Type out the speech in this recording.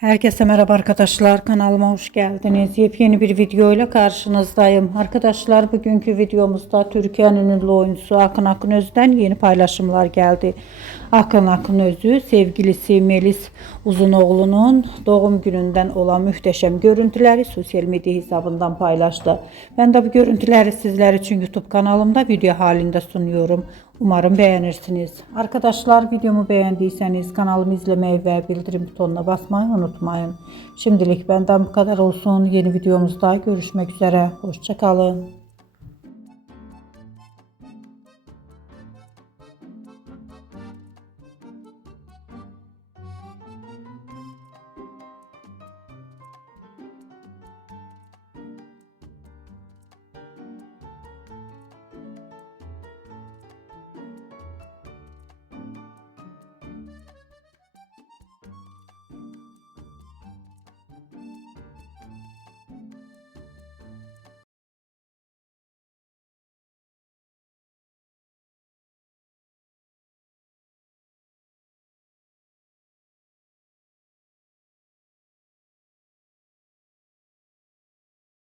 Herkese merhaba arkadaşlar, kanalıma hoş geldiniz. Yepyeni bir video ile karşınızdayım. Arkadaşlar, bugünkü videomuzda Türkiye'nin ünlü oyuncusu Akın Akınöz'den yeni paylaşımlar geldi. Akın Akınöz'ü sevgilisi Melis Uzunoğlu'nun doğum gününden olan muhteşem görüntüleri sosyal medya hesabından paylaştı. Ben de bu görüntüleri sizler için YouTube kanalımda video halinde sunuyorum. Umarım beğenirsiniz. Arkadaşlar, videomu beğendiyseniz kanalımı izlemeyi ve bildirim butonuna basmayı unutmayın. Şimdilik benden bu kadar olsun. Yeni videomuzda görüşmek üzere. Hoşça kalın.